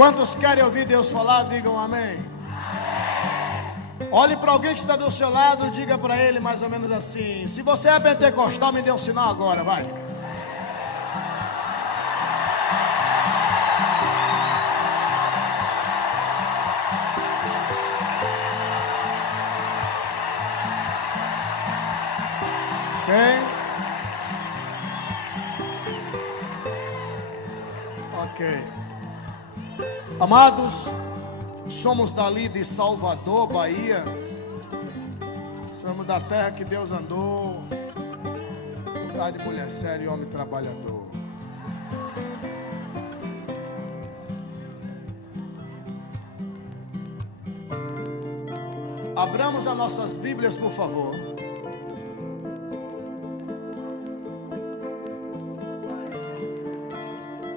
Quantos querem ouvir Deus falar, digam amém. Olhe para alguém que está do seu lado e diga para ele mais ou menos assim: se você é pentecostal, me dê um sinal agora, vai. Ok. Amados, somos dali de Salvador, Bahia. Somos da terra que Deus andou. Lugar de mulher séria e homem trabalhador. Abramos as nossas Bíblias, por favor.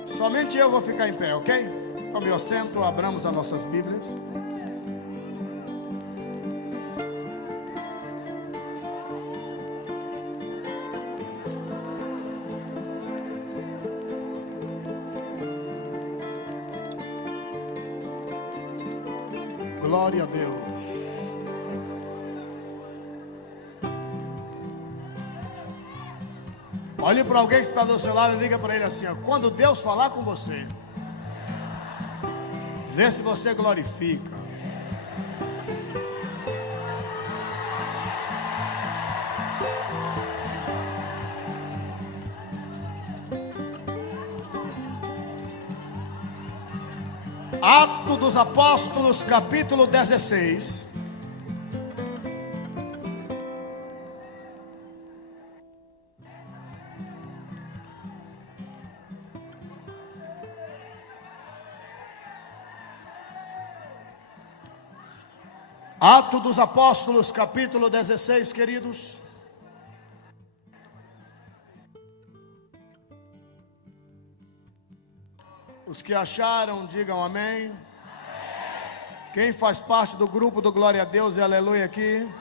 Somente eu vou ficar em pé, ok? Tome o assento, abramos as nossas Bíblias. Glória a Deus. Olhe para alguém que está do seu lado e diga para ele assim: ó, quando Deus falar com você, vê se você glorifica. Atos dos Apóstolos, capítulo 16. Atos dos Apóstolos, capítulo 16, queridos. Os que acharam, digam amém. Amém. Quem faz parte do grupo do Glória a Deus e Aleluia aqui? Amém.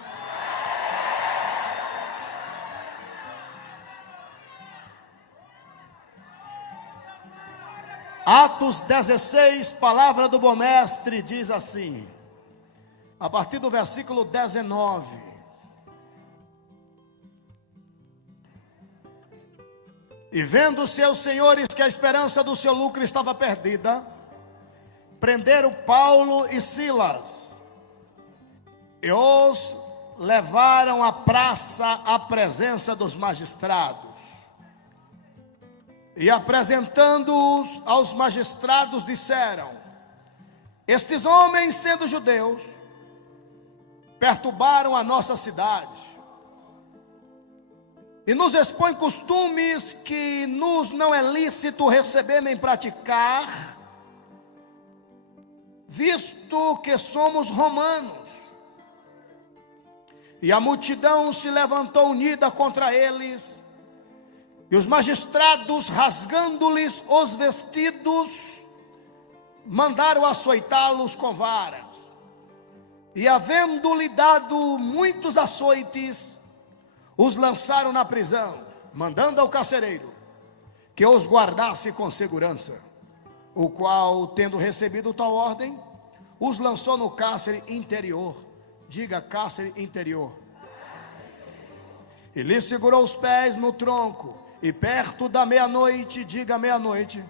Atos 16, palavra do bom mestre, diz assim, a partir do versículo 19. E vendo seus senhores que a esperança do seu lucro estava perdida, prenderam Paulo e Silas e os levaram à praça à presença dos magistrados. E apresentando-os aos magistrados disseram: estes homens, sendo judeus, perturbaram a nossa cidade e nos expõem costumes que nos não é lícito receber nem praticar, visto que somos romanos. E a multidão se levantou unida contra eles, e os magistrados, rasgando-lhes os vestidos, mandaram açoitá-los com varas. E havendo-lhe dado muitos açoites, os lançaram na prisão, mandando ao carcereiro que os guardasse com segurança, o qual, tendo recebido tal ordem, os lançou no cárcere interior. Diga, cárcere interior. E lhe segurou os pés no tronco, e perto da meia-noite, diga meia-noite,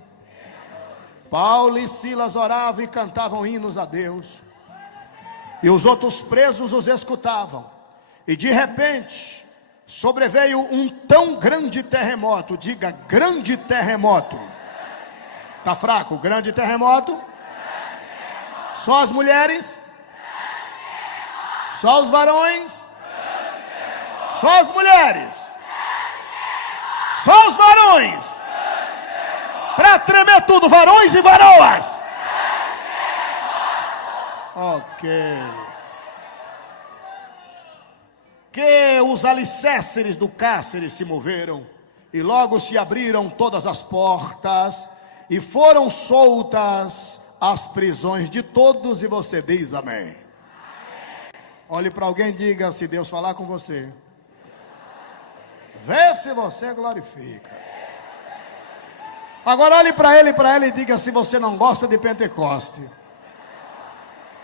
Paulo e Silas oravam e cantavam hinos a Deus. E os outros presos os escutavam. E de repente sobreveio um tão grande terremoto. Diga, grande terremoto. Está fraco? Grande terremoto. Só as mulheres? Só os varões? Só as mulheres? Só os varões? Para tremer tudo, varões e varoas. Ok. Que os alicerces do cárcere se moveram, e logo se abriram todas as portas, e foram soltas as prisões de todos, e você diz amém. Amém. Olhe para alguém e diga: se Deus falar com você, vê se você glorifica. Agora olhe para ele e diga: se você não gosta de Pentecoste,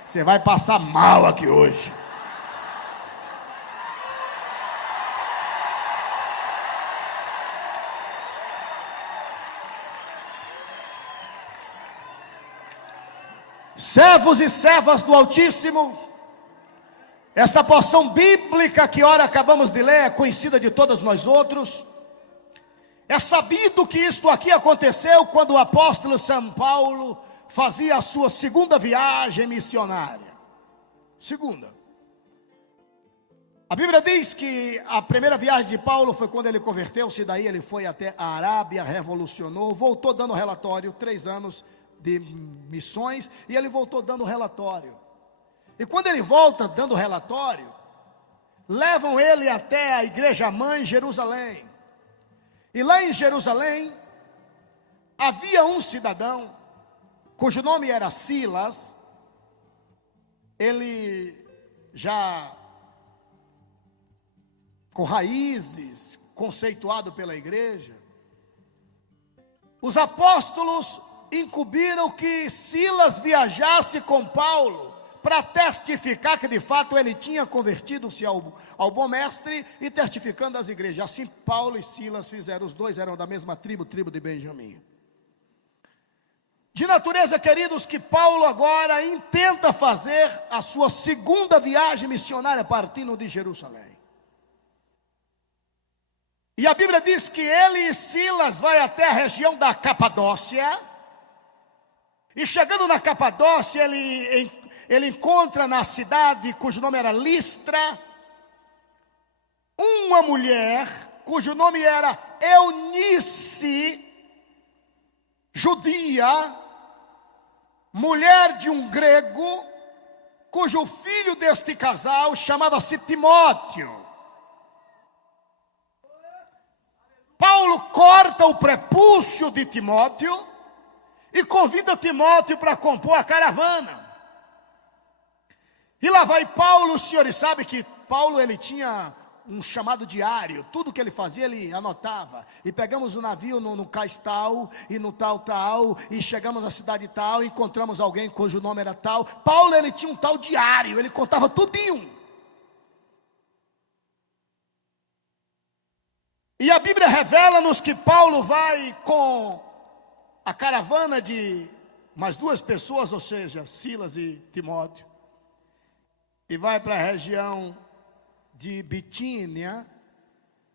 você vai passar mal aqui hoje. Servos e servas do Altíssimo, esta porção bíblica que ora acabamos de ler é conhecida de todos nós outros. É sabido que isto aqui aconteceu quando o apóstolo São Paulo fazia a sua segunda viagem missionária. Segunda. A Bíblia diz que a primeira viagem de Paulo foi quando ele converteu-se, daí ele foi até a Arábia, revolucionou, voltou dando relatório, 3 anos de missões, e ele voltou dando relatório. E quando ele volta dando relatório, levam ele até a igreja mãe em Jerusalém. E lá em Jerusalém, havia um cidadão, cujo nome era Silas. Ele já com raízes, conceituado pela igreja. Os apóstolos incumbiram que Silas viajasse com Paulo, para testificar que de fato ele tinha convertido-se ao bom mestre e testificando às igrejas. Assim Paulo e Silas fizeram, os dois eram da mesma tribo de Benjamim. De natureza, queridos, que Paulo agora intenta fazer a sua segunda viagem missionária partindo de Jerusalém. E a Bíblia diz que ele e Silas vai até a região da Capadócia. E chegando na Capadócia, ele encontra na cidade, cujo nome era Listra, uma mulher, cujo nome era Eunice, judia, mulher de um grego, cujo filho deste casal chamava-se Timóteo. Paulo corta o prepúcio de Timóteo e convida Timóteo para compor a caravana. E lá vai Paulo. Os senhores sabem que Paulo ele tinha um chamado diário. Tudo que ele fazia ele anotava. E pegamos o navio no cais tal e no tal, e chegamos na cidade tal, e encontramos alguém cujo nome era tal. Paulo ele tinha um tal diário, ele contava tudinho. E a Bíblia revela-nos que Paulo vai com a caravana de mais 2 pessoas, ou seja, Silas e Timóteo, e vai para a região de Bitínia.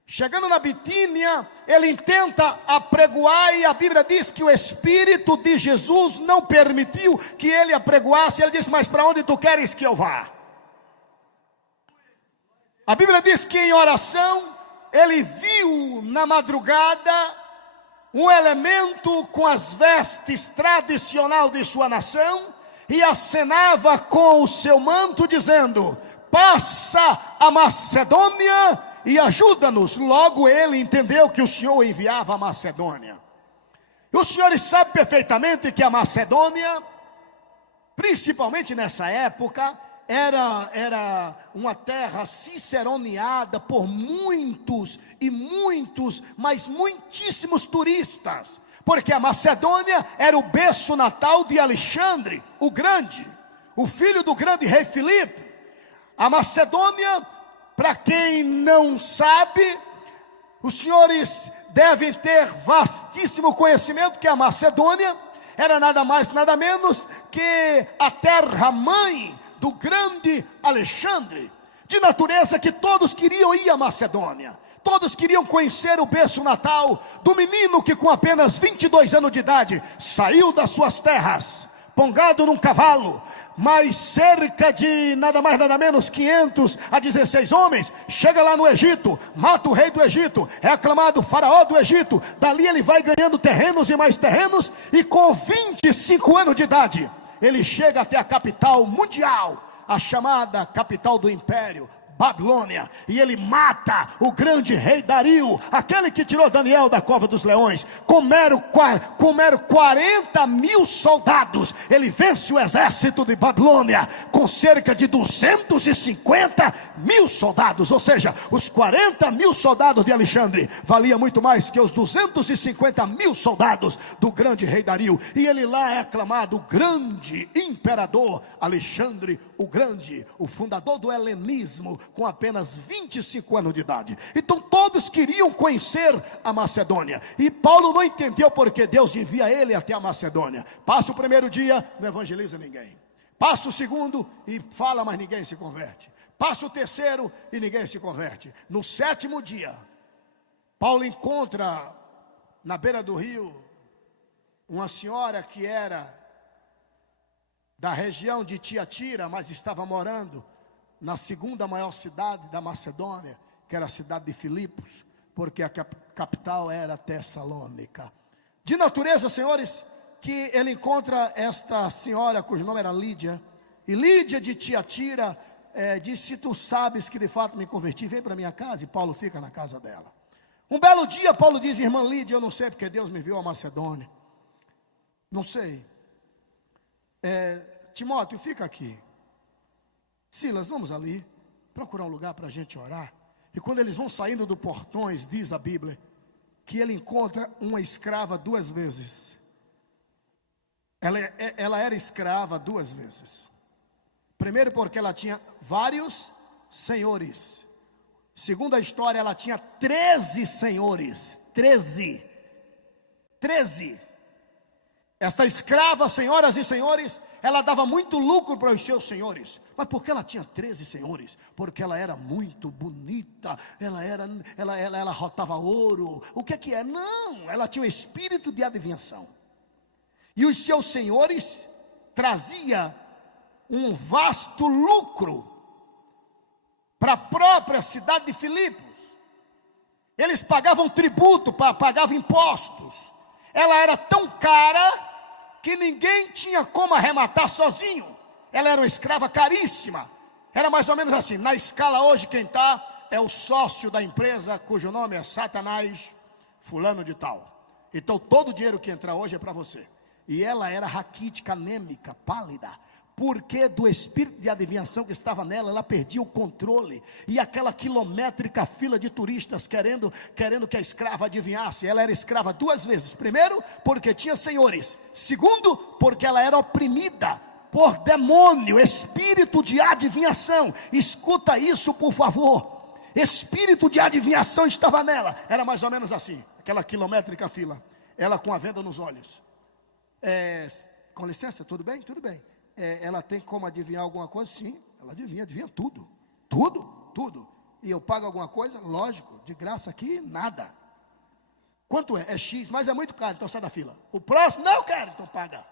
Chegando na Bitínia, ele intenta apregoar, e a Bíblia diz que o Espírito de Jesus não permitiu que ele apregoasse. Ele disse: mas para onde tu queres que eu vá? A Bíblia diz que em oração, ele viu na madrugada um elemento com as vestes tradicional de sua nação, e acenava com o seu manto, dizendo: passa a Macedônia e ajuda-nos. Logo ele entendeu que o Senhor enviava a Macedônia. E os senhores sabem perfeitamente que a Macedônia, principalmente nessa época, era uma terra ciceroneada por muitos e muitos, mas muitíssimos turistas. Porque a Macedônia era o berço natal de Alexandre o Grande, o filho do grande rei Filipe. A Macedônia, para quem não sabe, os senhores devem ter vastíssimo conhecimento que a Macedônia era nada mais, nada menos que a terra-mãe do grande Alexandre. De natureza que todos queriam ir à Macedônia. Todos queriam conhecer o berço natal do menino que com apenas 22 anos de idade saiu das suas terras, pongado num cavalo, mais cerca de nada mais nada menos 500 a 16 homens, chega lá no Egito, mata o rei do Egito, é aclamado faraó do Egito. Dali ele vai ganhando terrenos e mais terrenos, e com 25 anos de idade, ele chega até a capital mundial, a chamada capital do império, Babilônia, e ele mata o grande rei Dario, aquele que tirou Daniel da cova dos leões. Comeram 40 mil soldados. Ele vence o exército de Babilônia com cerca de 250 mil soldados, ou seja, os 40 mil soldados de Alexandre valia muito mais que os 250 mil soldados do grande rei Dario. E ele lá é aclamado o grande imperador Alexandre o Grande, o fundador do helenismo, com apenas 25 anos de idade. Então todos queriam conhecer a Macedônia, e Paulo não entendeu porque Deus envia ele até a Macedônia. Passa o primeiro dia, não evangeliza ninguém. Passa o segundo e fala, mas ninguém se converte. Passa o terceiro e ninguém se converte. No sétimo dia, Paulo encontra na beira do rio uma senhora que era da região de Tiatira, mas estava morando na segunda maior cidade da Macedônia, que era a cidade de Filipos, porque a capital era Tessalônica. De natureza, senhores, que ele encontra esta senhora, cujo nome era Lídia, e Lídia de Tiatira disse: se tu sabes que de fato me converti, vem para minha casa. E Paulo fica na casa dela. Um belo dia, Paulo diz: irmã Lídia, eu não sei porque Deus me enviou a Macedônia, não sei. Timóteo, fica aqui. Silas, vamos ali procurar um lugar para a gente orar. E quando eles vão saindo do portões, diz a Bíblia que ele encontra uma escrava 2 vezes. Ela era escrava 2 vezes. Primeiro porque ela tinha vários senhores. Segundo a história, ela tinha 13 senhores. 13. Esta escrava, senhoras e senhores, ela dava muito lucro para os seus senhores. Mas por que ela tinha 13 senhores? Porque ela era muito bonita. Ela rotava ouro. O que é? Não, ela tinha um espírito de adivinhação. E os seus senhores traziam um vasto lucro para a própria cidade de Filipos. Eles pagavam tributo, pagavam impostos. Ela era tão cara que ninguém tinha como arrematar sozinho. Ela era uma escrava caríssima. Era mais ou menos assim. Na escala hoje, quem está é o sócio da empresa, cujo nome é Satanás, fulano de tal. Então todo o dinheiro que entrar hoje é para você. E ela era raquítica, anêmica, pálida, porque do espírito de adivinhação que estava nela, ela perdia o controle. E aquela quilométrica fila de turistas querendo que a escrava adivinhasse. Ela era escrava 2 vezes. Primeiro, porque tinha senhores. Segundo, porque ela era oprimida por demônio, espírito de adivinhação. Escuta isso, por favor. Espírito de adivinhação estava nela. Era mais ou menos assim, aquela quilométrica fila. Ela com a venda nos olhos. Com licença, tudo bem? Tudo bem. Ela tem como adivinhar alguma coisa? Sim, ela adivinha tudo. Tudo. E eu pago alguma coisa? Lógico, de graça aqui, nada. Quanto é? É X, mas é muito caro, então sai da fila. O próximo, não quero, então paga.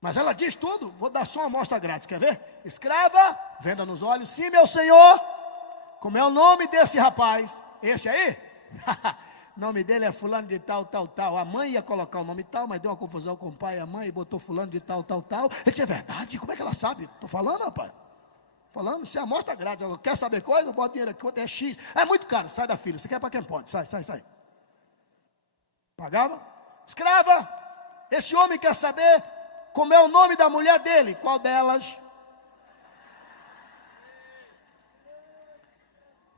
Mas ela diz tudo, vou dar só uma amostra grátis, quer ver? Escrava, venda nos olhos. Sim, meu senhor. Como é o nome desse rapaz? Esse aí? O nome dele é fulano de tal. A mãe ia colocar o nome tal, mas deu uma confusão com o pai e a mãe, e botou fulano de tal. Ele disse: é verdade? Como é que ela sabe? Estou falando, rapaz. Falando, você amostra grátis. Quer saber coisa? Bota dinheiro aqui, quanto é X. É muito caro, sai da fila. Você quer para quem pode? Sai. Pagava? Escrava. Esse homem quer saber como é o nome da mulher dele. Qual delas?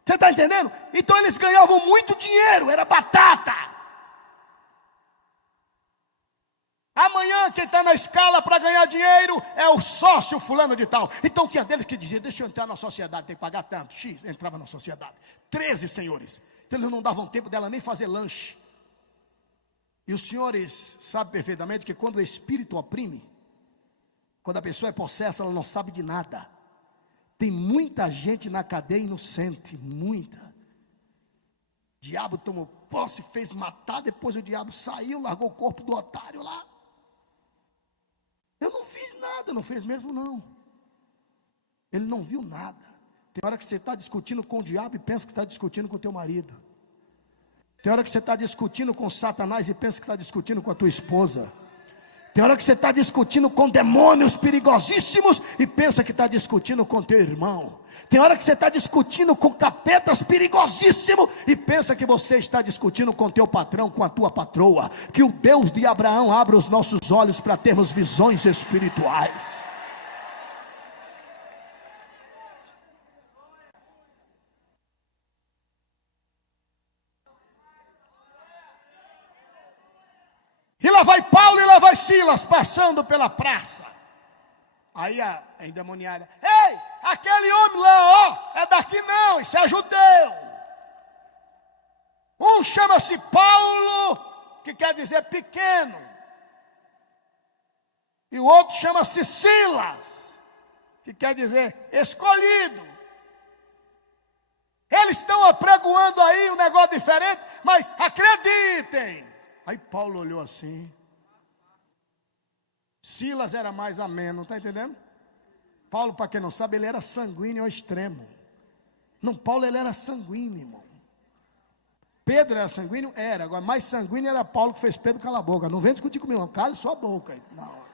Você está entendendo? Então eles ganhavam muito dinheiro, era batata. Amanhã quem está na escala para ganhar dinheiro é o sócio fulano de tal. Então tinha deles que dizia: deixa eu entrar na sociedade, tem que pagar tanto. X, entrava na sociedade. 13 senhores. Então eles não davam tempo dela nem fazer lanche. E os senhores sabem perfeitamente que quando o espírito oprime, quando a pessoa é possessa, ela não sabe de nada. Tem muita gente na cadeia inocente, muita. O diabo tomou posse, fez matar, depois o diabo saiu, largou o corpo do otário lá. Eu não fiz nada, não fez mesmo não. Ele não viu nada. Tem hora que você está discutindo com o diabo e pensa que está discutindo com o teu marido. Tem hora que você está discutindo com Satanás e pensa que está discutindo com a tua esposa. Tem hora que você está discutindo com demônios perigosíssimos e pensa que está discutindo com teu irmão. Tem hora que você está discutindo com capetas perigosíssimos e pensa que você está discutindo com teu patrão, com a tua patroa. Que o Deus de Abraão abra os nossos olhos para termos visões espirituais. E lá vai Paulo e lá vai Silas passando pela praça. Aí a endemoniada: ei, aquele homem lá, ó, é daqui não, isso é judeu. Um chama-se Paulo, que quer dizer pequeno. E o outro chama-se Silas, que quer dizer escolhido. Eles estão apregoando aí um negócio diferente, mas acreditem. Aí Paulo olhou assim. Silas era mais ameno, está entendendo? Paulo, para quem não sabe, ele era sanguíneo ao extremo. Não, Paulo ele era sanguíneo, irmão. Pedro era sanguíneo? Era. Agora mais sanguíneo era Paulo, que fez Pedro calar a boca. Não vem discutir comigo, não. Cale sua boca aí, na hora.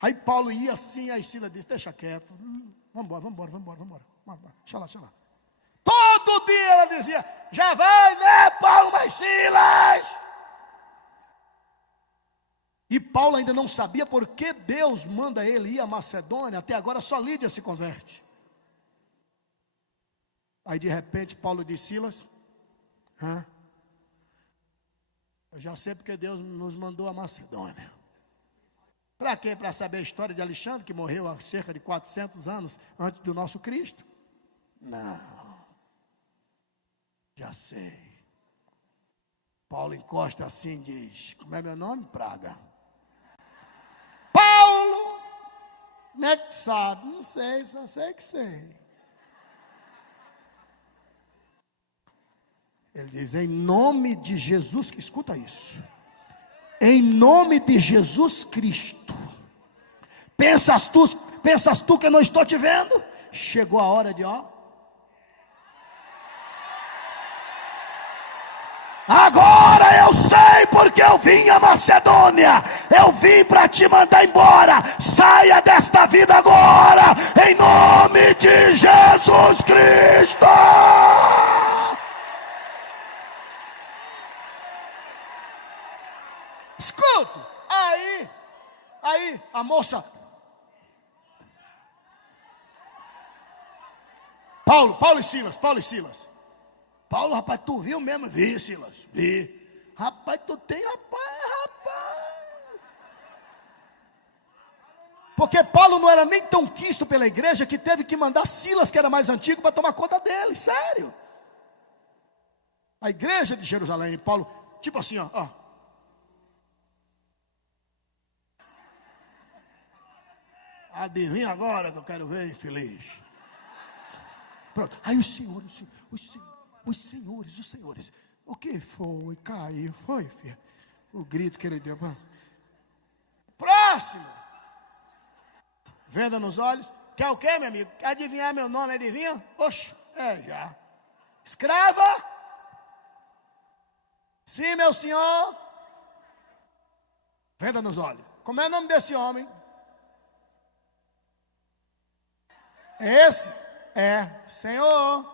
Aí Paulo ia assim, aí Silas disse: deixa quieto. Vamos embora. Deixa lá. Todo dia ela dizia: já vai, né, Paulo, mas Silas. E Paulo ainda não sabia por que Deus manda ele ir à Macedônia. Até agora só Lídia se converte. Aí de repente Paulo disse: Silas, eu já sei porque Deus nos mandou à Macedônia. Para quê? Para saber a história de Alexandre, que morreu há cerca de 400 anos antes do nosso Cristo? Não. Já sei. Paulo encosta assim e diz: como é meu nome? Praga. Paulo, como é que sabe? Não sei, só sei que sei. Ele diz: em nome de Jesus, escuta isso. Em nome de Jesus Cristo. Pensas tu que eu não estou te vendo? Chegou a hora de Agora eu sei porque eu vim à Macedônia. Eu vim para te mandar embora. Saia desta vida agora, em nome de Jesus Cristo. Escuta, aí a moça. Paulo e Silas. Paulo, rapaz, tu viu mesmo? Vi, Silas, vi. Rapaz, tu tem, rapaz. Porque Paulo não era nem tão quisto pela igreja que teve que mandar Silas, que era mais antigo, para tomar conta dele, sério. A igreja de Jerusalém, Paulo, tipo assim, ó. Adivinha agora que eu quero ver infeliz. Pronto. Aí os senhores. O que foi? Caiu, foi, filha? O grito que ele deu. Próximo. Venda nos olhos. Quer o quê, meu amigo? Quer adivinhar meu nome? Adivinha? Oxe, já. Escrava? Sim, meu senhor. Venda nos olhos. Como é o nome desse homem? Esse? Senhor.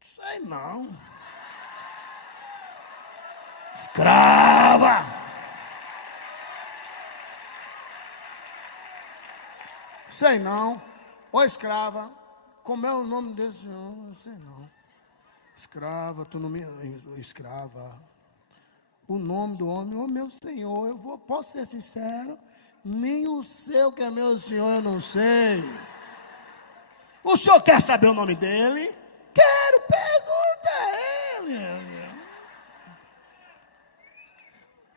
Sei não. Escrava. Sei não. Ô escrava. Como é o nome desse homem? Sei não. Escrava, tu não me. Escrava. O nome do homem, ô meu senhor, posso ser sincero? Nem o seu que é meu senhor, eu não sei. O senhor quer saber o nome dele? Quero, pergunta a ele.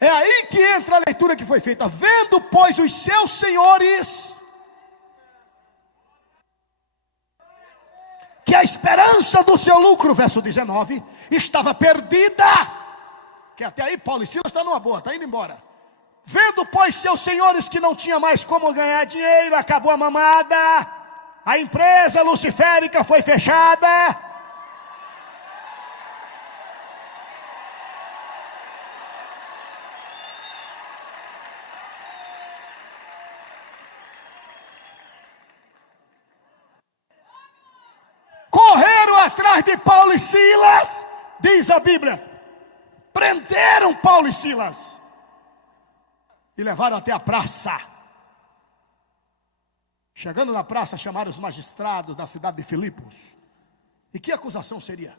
É aí que entra a leitura que foi feita. Vendo, pois, os seus senhores que a esperança do seu lucro, verso 19, estava perdida. Que até aí Paulo e Silas estão numa boa, está indo embora. Vendo, pois, seus senhores que não tinha mais como ganhar dinheiro, acabou a mamada, a empresa luciférica foi fechada. atrás de Paulo e Silas, diz a Bíblia, prenderam Paulo e Silas e levaram até a praça. Chegando na praça, chamaram os magistrados da cidade de Filipos. E que acusação seria?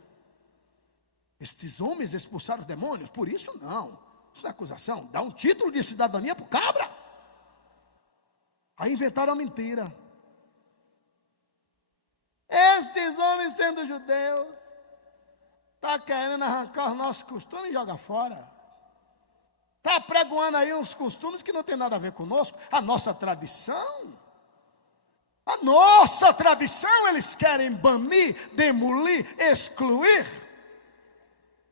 Estes homens expulsaram os demônios? Por isso não. Isso não é acusação. Dá um título de cidadania para o cabra. Aí inventaram a mentira. Estes homens, sendo judeus, está querendo arrancar os nossos costumes e jogar fora. Está pregoando aí uns costumes que não tem nada a ver conosco. A nossa tradição. A nossa tradição eles querem banir, demolir, excluir.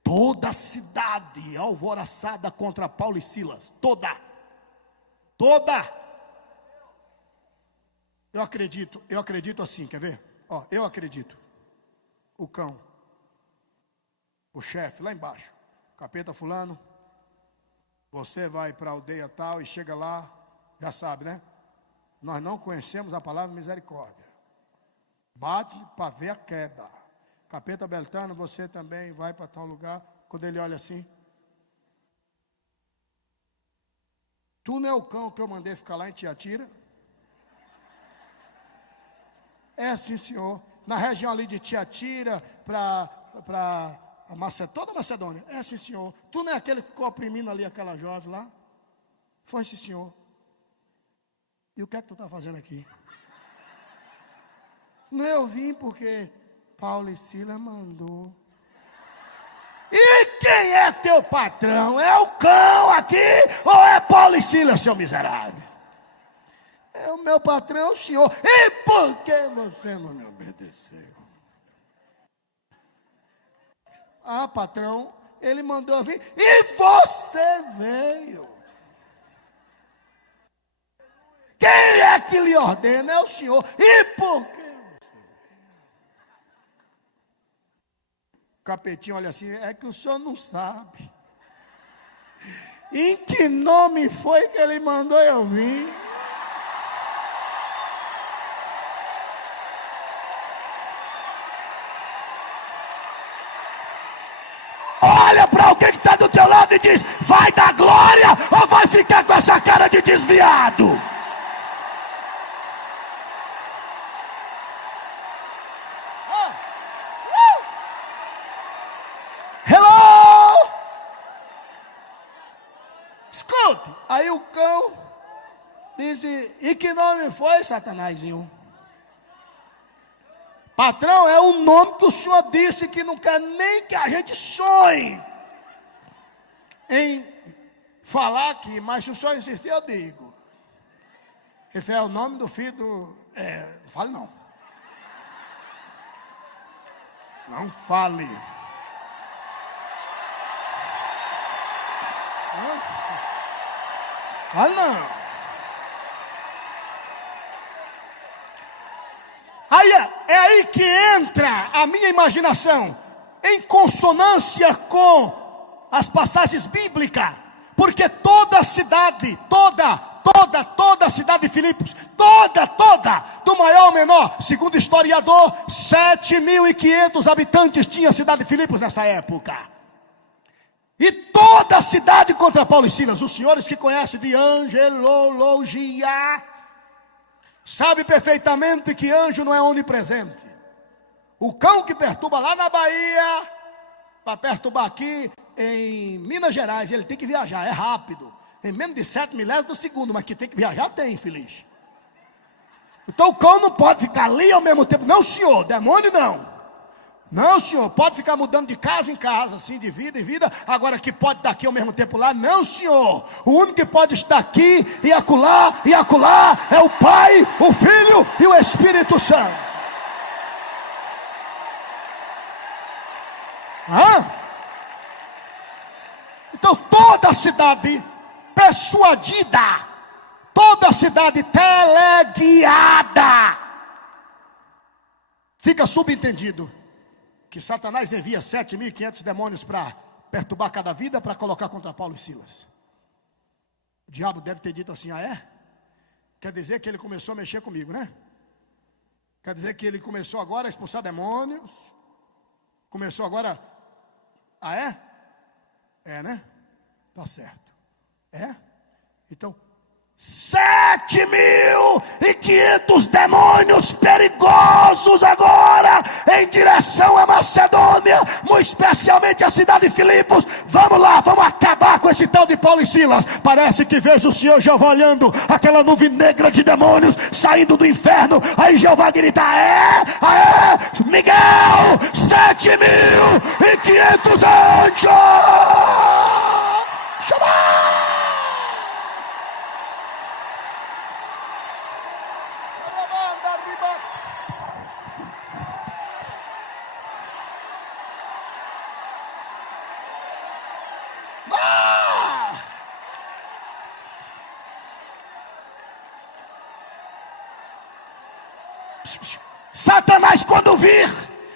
Toda a cidade alvoroçada contra Paulo e Silas. Toda. Eu acredito assim, quer ver? Ó, eu acredito. O cão, o chefe lá embaixo, capeta fulano, você vai para a aldeia tal e chega lá, já sabe, né? Nós não conhecemos a palavra misericórdia. Bate para ver a queda. Capeta Beltrano, você também vai para tal lugar. Quando ele olha assim, tu não é o cão que eu mandei ficar lá em Tiatira? É sim, senhor. Na região ali de Tiatira, para toda a Macedônia. É sim, senhor. Tu não é aquele que ficou oprimindo ali aquela jovem lá? Foi sim, senhor. E o que é que tu está fazendo aqui? Não, eu vim porque Paulo e Silas mandou. E quem é teu patrão? É o cão aqui ou é Paulo e Silas, seu miserável? É o meu patrão, o senhor. E por que você não me obedeceu? Ah, patrão, ele mandou vir e você veio. Quem é que lhe ordena? É o senhor. E por que você veio? O capetinho olha assim, é que o senhor não sabe. Em que nome foi que ele mandou eu vir? Olha para alguém que está do teu lado e diz, vai dar glória ou vai ficar com essa cara de desviado? Hello! Escute, aí o cão disse, e que nome foi, Satanazinho? Patrão, é o nome que o senhor disse que não quer nem que a gente sonhe em falar aqui, mas se o senhor insistir, eu digo. Esse é o nome do filho do... não fale não. Não fale. Fale não. Aí é aí que entra a minha imaginação, em consonância com as passagens bíblicas, porque toda a cidade, toda a cidade de Filipos, toda, do maior ao menor, segundo o historiador, 7.500 habitantes tinha a cidade de Filipos nessa época. E toda a cidade contra Paulo e Silas. Os senhores que conhecem de angelologia sabe perfeitamente que anjo não é onipresente. O cão que perturba lá na Bahia, para perturbar aqui em Minas Gerais, ele tem que viajar, é rápido. Em menos de 7 milésimos do segundo, mas que tem que viajar, tem, infeliz. Então o cão não pode ficar ali ao mesmo tempo. Não, senhor, demônio não. Não, senhor, pode ficar mudando de casa em casa, assim, de vida em vida. Agora que pode estar aqui ao mesmo tempo lá, não, senhor. O único que pode estar aqui e acolá é o Pai, o Filho e o Espírito Santo. Então toda a cidade persuadida, toda a cidade teleguiada, fica subentendido que Satanás envia 7.500 demônios para perturbar cada vida, para colocar contra Paulo e Silas. O diabo deve ter dito assim, quer dizer que ele começou a mexer comigo, né? Quer dizer que ele começou agora a expulsar demônios, Começou agora. Ah, é? É, né? Tá certo. É? Então, 7.500 demônios perigosos agora em direção à Macedônia, muito especialmente a cidade de Filipos. Vamos lá, vamos acabar com esse tal de Paulo e Silas. Parece que vejo o Senhor Jeová olhando aquela nuvem negra de demônios saindo do inferno. Aí Jeová grita: Miguel, 7.500 anjos. Chama!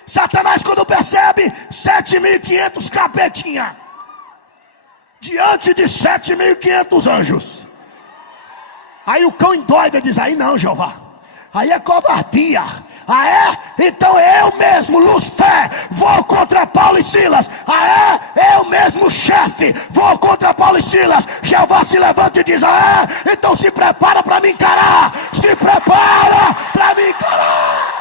Satanás quando percebe 7.500 capetinha diante de 7.500 anjos, aí o cão endoida e diz: aí não, Jeová, aí é covardia. Ah, é? Então eu mesmo, Lúcifer, vou contra Paulo e Silas. Ah, é? Eu mesmo, chefe, vou contra Paulo e Silas. Jeová se levanta e diz: ah, é? Então se prepara para me encarar. Se prepara para me encarar.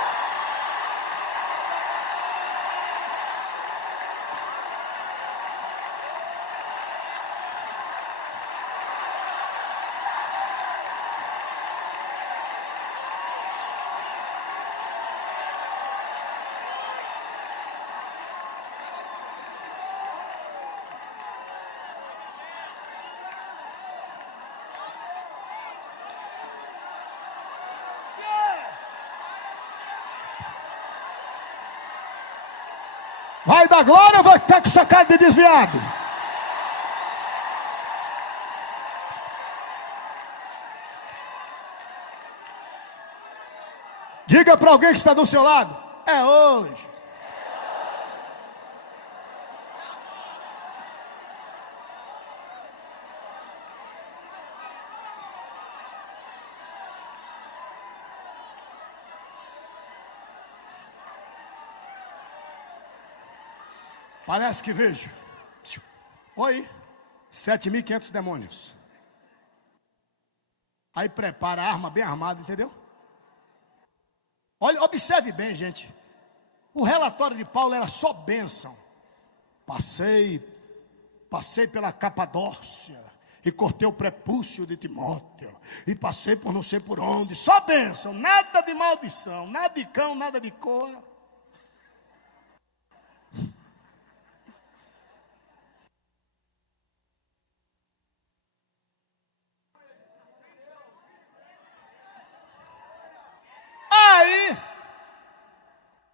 Vai dar glória ou vai estar com essa cara de desviado? Diga para alguém que está do seu lado: é hoje. Parece que vejo. Oi, 7.500 demônios. Aí prepara a arma bem armada, entendeu? Olha, observe bem, gente. O relatório de Paulo era só bênção. Passei pela Capadócia e cortei o prepúcio de Timóteo, e passei por não sei por onde. Só bênção, nada de maldição, nada de cão, nada de cor.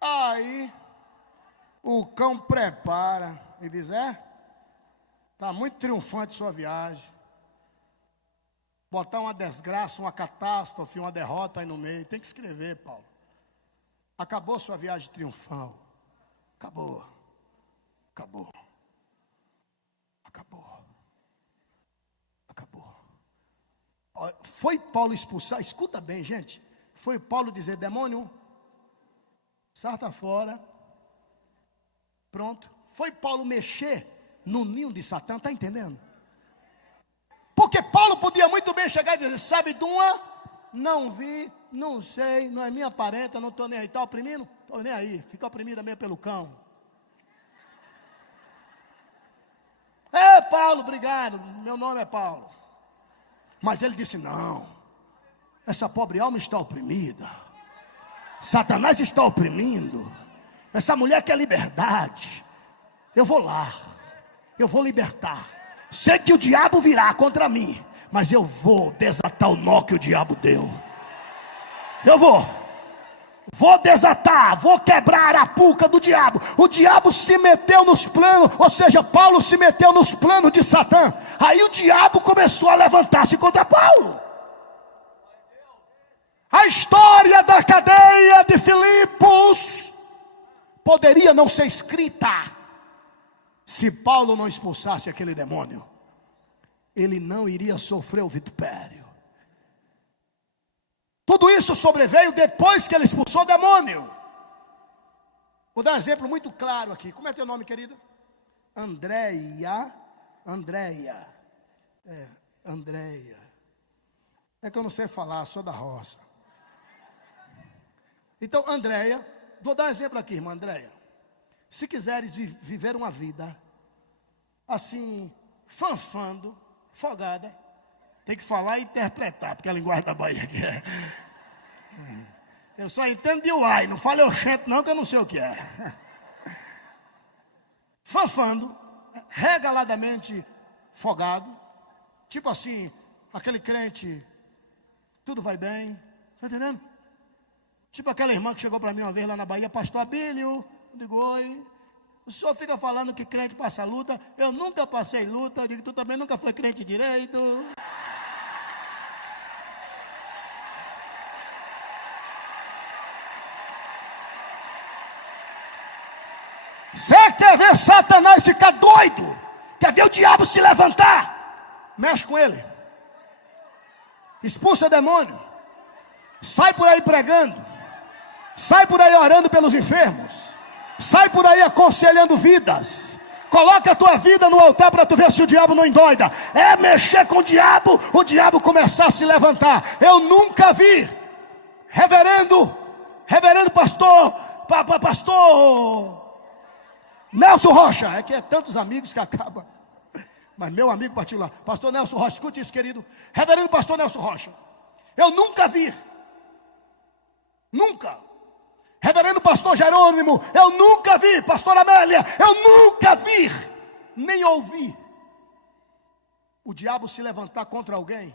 Aí o cão prepara e diz: está muito triunfante sua viagem. Botar uma desgraça, uma catástrofe, uma derrota aí no meio. Tem que escrever, Paulo. Acabou sua viagem triunfal. Acabou. Foi Paulo expulsar, escuta bem, gente. Foi Paulo dizer: demônio, sarta fora. Pronto. Foi Paulo mexer no ninho de Satã, está entendendo? Porque Paulo podia muito bem chegar e dizer: sabe de uma? Não vi, não sei, não é minha parenta, não estou nem aí. Está oprimindo? Estou nem aí, fica oprimida mesmo pelo cão. Paulo, obrigado, meu nome é Paulo. Mas ele disse: não, essa pobre alma está oprimida. Satanás está oprimindo. Essa mulher quer liberdade. Eu vou lá, eu vou libertar. Sei que o diabo virá contra mim, mas eu vou desatar o nó que o diabo deu. Eu vou desatar, vou quebrar a arapuca do diabo. O diabo se meteu nos planos, ou seja, Paulo se meteu nos planos de Satã. Aí o diabo começou a levantar-se contra Paulo. A história da cadeia de Filipos poderia não ser escrita se Paulo não expulsasse aquele demônio. Ele não iria sofrer o vitupério. Tudo isso sobreveio depois que ele expulsou o demônio. Vou dar um exemplo muito claro aqui. Como é teu nome, querida? Andréia. Andréia. Andréia. É que eu não sei falar, sou da roça. Então, Andréia, vou dar um exemplo aqui, irmã Andréia. Se quiseres viver uma vida assim, fanfando, folgada, tem que falar e interpretar, porque a linguagem da Bahia aqui é. Eu só entendo de uai, não fale oxente não, que eu não sei o que é. Fanfando, regaladamente folgado, tipo assim, aquele crente, tudo vai bem, tá entendendo? Tipo aquela irmã que chegou para mim uma vez lá na Bahia, pastor Abílio, eu digo, oi, o senhor fica falando que crente passa luta, eu nunca passei luta, eu digo, tu também nunca foi crente direito. Você quer ver Satanás ficar doido? Quer ver o diabo se levantar? Mexe com ele. Expulsa demônio. Sai por aí pregando. Sai por aí orando pelos enfermos. Sai por aí aconselhando vidas. Coloca a tua vida no altar para tu ver se o diabo não endoida. É mexer com o diabo começar a se levantar. Eu nunca vi reverendo pastor Nelson Rocha, é que é tantos amigos que acaba. Mas meu amigo particular, pastor Nelson Rocha, escute isso, querido. Reverendo pastor Nelson Rocha, eu nunca vi, nunca. Reverendo pastor Jerônimo, eu nunca vi. Pastor Amélia, eu nunca vi, nem ouvi o diabo se levantar contra alguém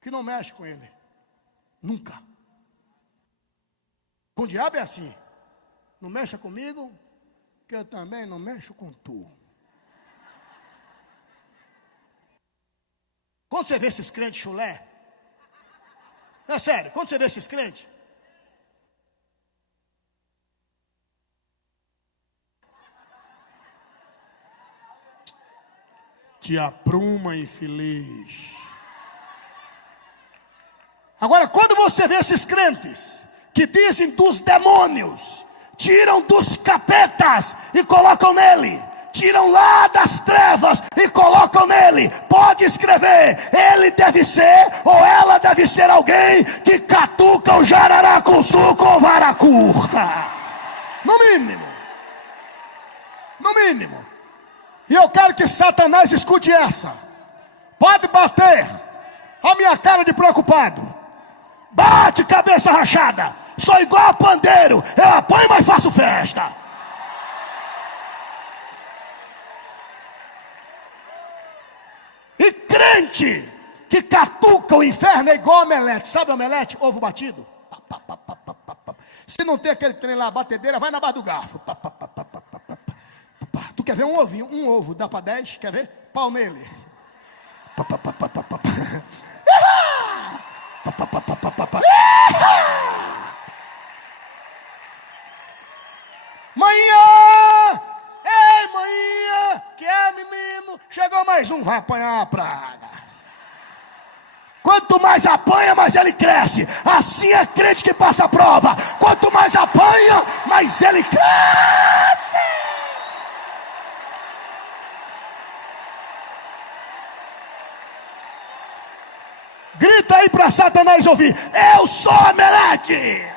que não mexe com ele. Nunca. Com o diabo é assim. Não mexa comigo, que eu também não mexo com tu. Quando você vê esses crentes chulé, é sério, quando você vê esses crentes, te apruma, infeliz. Agora, quando você vê esses crentes que dizem dos demônios, tiram dos capetas e colocam nele, tiram lá das trevas e colocam nele, pode escrever, ele deve ser ou ela deve ser alguém que catuca o jararacuçu com vara curta, no mínimo, no mínimo. E eu quero que Satanás escute essa. Pode bater a minha cara de preocupado, bate cabeça rachada, sou igual a pandeiro, eu apanho mas faço festa. E crente que catuca o inferno é igual omelete. Sabe omelete? Ovo batido. Se não tem aquele trem lá, batedeira, vai na base do garfo. Tu quer ver um ovinho? Um ovo dá para 10, quer ver? Pau nele. Manhã! Ei, manhã! Que é, menino? Chegou mais um, vai apanhar a praga. Quanto mais apanha, mais ele cresce. Assim é crente que passa a prova. Quanto mais apanha, mais ele cresce. Grita aí para Satanás ouvir: eu sou omelete.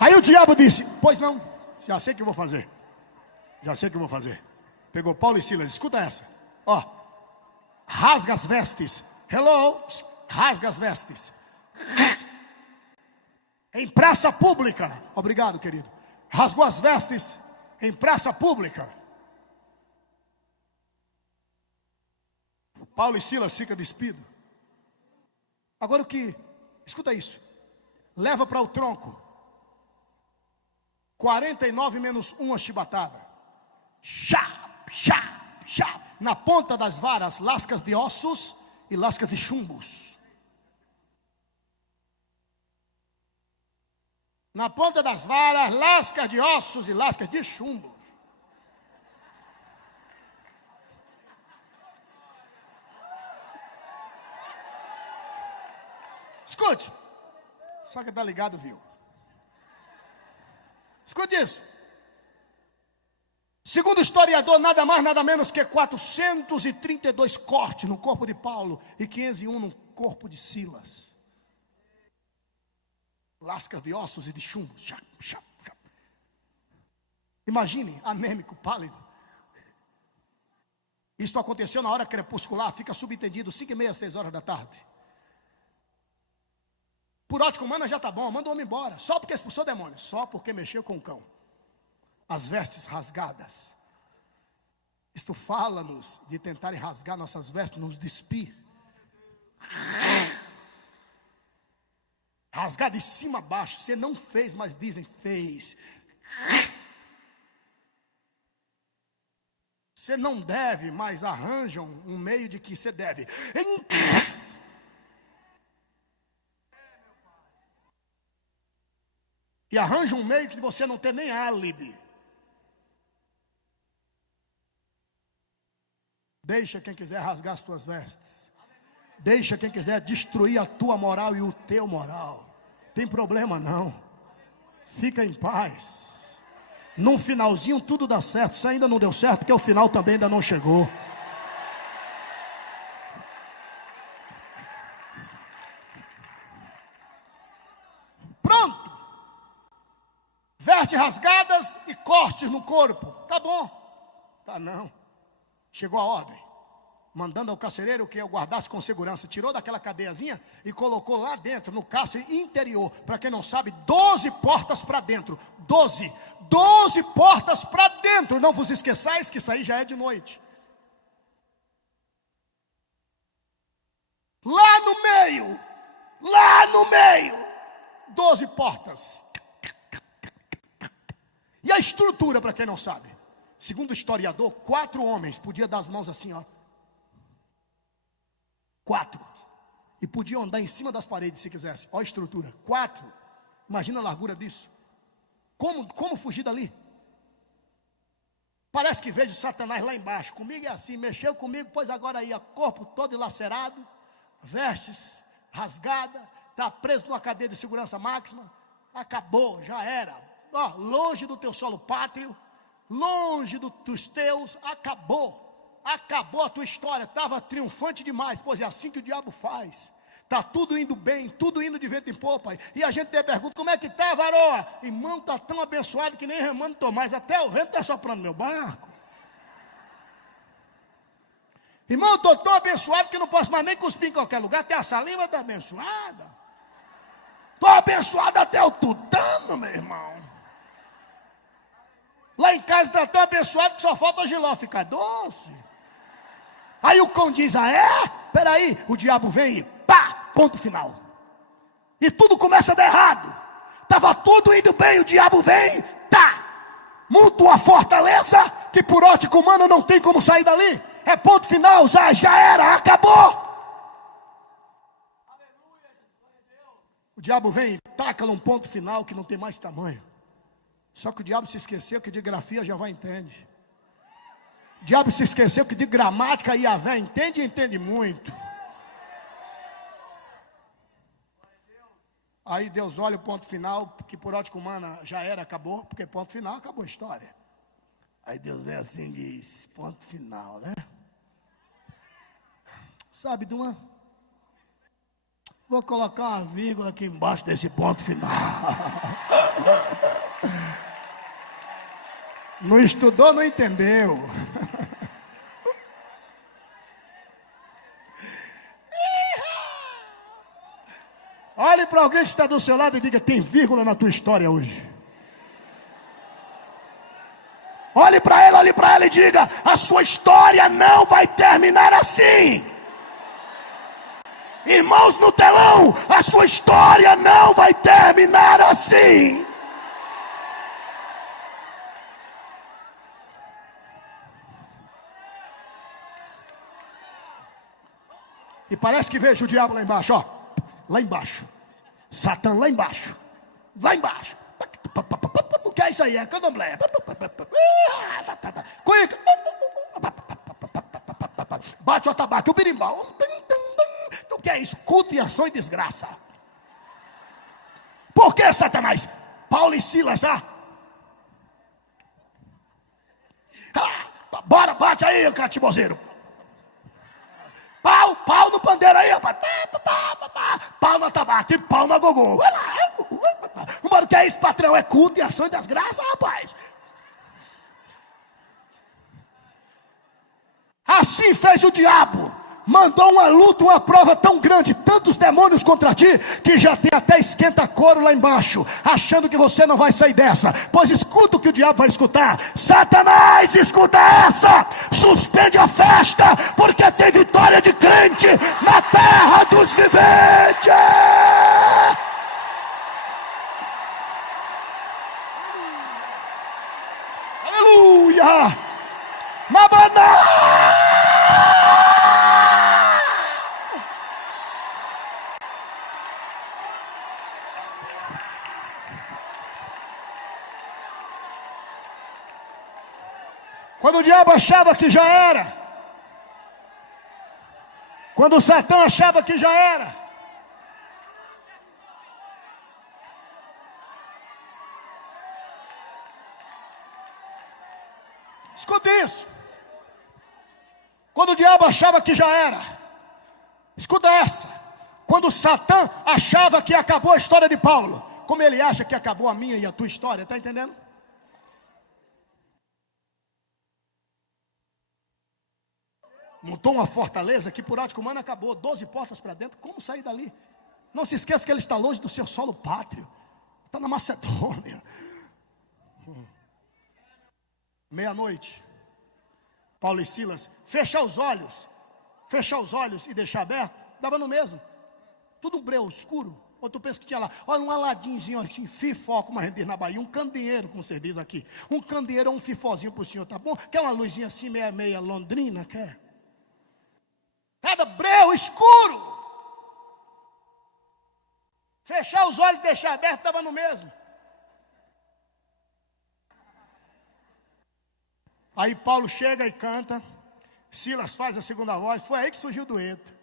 Aí o diabo disse: pois não, já sei o que eu vou fazer. Já sei o que eu vou fazer. Pegou Paulo e Silas, escuta essa. Ó, rasga as vestes. Hello, rasga as vestes. Em praça pública. Obrigado, querido. Rasgou as vestes em praça pública. Paulo e Silas ficam despidos. Agora o que? Escuta isso. Leva para o tronco 49 menos 1 chibatada. Chá, chá, chá. Na ponta das varas, lascas de ossos e lascas de chumbos. Na ponta das varas, lascas de ossos e lascas de chumbos. Escute. Só que está ligado, viu? Escute isso. Segundo o historiador, nada mais, nada menos que 432 cortes no corpo de Paulo e 501 no corpo de Silas. Lascas de ossos e de chumbo. Imagine, anêmico, pálido. Isto aconteceu na hora crepuscular, fica subentendido, 5h30, 6 horas da tarde. Por ótica humana já está bom, manda o homem embora. Só porque expulsou demônio, só porque mexeu com o cão. As vestes rasgadas. Isto fala-nos de tentarem rasgar nossas vestes, nos despir. Rasgar de cima a baixo. Você não fez, mas dizem fez. Você não deve, mas arranjam um meio de que você deve. E arranjam um meio que você não tem nem álibi. Deixa quem quiser rasgar as tuas vestes. Deixa quem quiser destruir a tua moral e o teu moral. Tem problema não. Fica em paz. No finalzinho tudo dá certo. Se ainda não deu certo, porque o final também ainda não chegou. Pronto. Vestes rasgadas e cortes no corpo. Tá bom. Tá não. Chegou a ordem. Mandando ao carcereiro que eu guardasse com segurança. Tirou daquela cadeiazinha e colocou lá dentro, no cárcere interior. Para quem não sabe, 12 portas para dentro. 12 portas para dentro. Não vos esqueçais que isso aí já é de noite. Lá no meio, 12 portas. E a estrutura, para quem não sabe, segundo o historiador, 4 homens podiam dar as mãos assim, ó. 4. E podiam andar em cima das paredes se quisesse. Olha a estrutura. 4. Imagina a largura disso. Como fugir dali? Parece que vejo Satanás lá embaixo. Comigo é assim, mexeu comigo, pois agora aí, ó, corpo todo dilacerado, vestes rasgada, está preso numa cadeia de segurança máxima. Acabou, já era. Ó, longe do teu solo pátrio, longe dos teus, acabou a tua história, estava triunfante demais, pois é assim que o diabo faz, está tudo indo bem, tudo indo de vento em popa, e a gente tem a pergunta, como é que está, varoa? Irmão, está tão abençoado que nem remando Tomás, até o vento está soprando meu barco. Irmão, estou tão abençoado que não posso mais nem cuspir em qualquer lugar, até a saliva está abençoada, estou abençoado até o tutano, meu irmão. Lá em casa está tão abençoado que só falta a giló ficar doce. Aí o cão diz, peraí, o diabo vem e pá, ponto final. E tudo começa a dar errado. Estava tudo indo bem, o diabo vem, tá. Monta uma fortaleza que por ótica humana não tem como sair dali. É ponto final, já era, acabou. O diabo vem e taca um ponto final que não tem mais tamanho. Só que o diabo se esqueceu que de grafia Jeová entende. O diabo se esqueceu que de gramática Yahvé entende e entende muito. Aí Deus olha o ponto final, que por ótica humana já era, acabou, porque ponto final, acabou a história. Aí Deus vem assim e diz, ponto final, né? Sabe, Duan? Vou colocar uma vírgula aqui embaixo desse ponto final. Não estudou, não entendeu. Olhe para alguém que está do seu lado e diga, tem vírgula na tua história hoje. Olhe para ela e diga, a sua história não vai terminar assim. Irmãos no telão, a sua história não vai terminar assim. E parece que vejo o diabo lá embaixo, ó. Lá embaixo. Satã lá embaixo. Lá embaixo. O que é isso aí? É candomblé. Bate o atabaque, o birimbau. O que é isso? Culto e ação e desgraça. Por que, Satanás? Paulo e Silas, bora, bate aí, catibozeiro. Pau no pandeiro aí, rapaz. Pau no atabaque, pau no agogô. Vai lá. O que é isso, patrão? É culto e ação e das graças, rapaz. Assim fez o diabo. Mandou uma luta, uma prova tão grande, tantos demônios contra ti, que já tem até esquenta-couro lá embaixo, achando que você não vai sair dessa. Pois escuta o que o diabo vai escutar. Satanás, escuta essa. Suspende a festa, porque tem vitória de crente na terra dos viventes. Aleluia. Mabaná. Quando o diabo achava que já era, quando o Satã achava que já era, escute isso. Quando o diabo achava que já era, escuta essa. Quando o Satã achava que acabou a história de Paulo, como ele acha que acabou a minha e a tua história, está entendendo? Montou uma fortaleza que por ático humano acabou, 12 portas para dentro, como sair dali? Não se esqueça que ele está longe do seu solo pátrio, está na Macedônia. Meia-noite, Paulo e Silas, fechar os olhos e deixar aberto, dava no mesmo, tudo um breu escuro. Ou tu pensa que tinha lá, olha um aladinzinho assim, fifó, como a gente diz na Bahia, um candeeiro, como você diz aqui, um candeeiro ou um fifozinho para o senhor, tá bom? Quer uma luzinha assim, meia londrina, quer? Cada breu escuro. Fechar os olhos e deixar aberto estava no mesmo. Aí Paulo chega e canta. Silas faz a segunda voz. Foi aí que surgiu o dueto.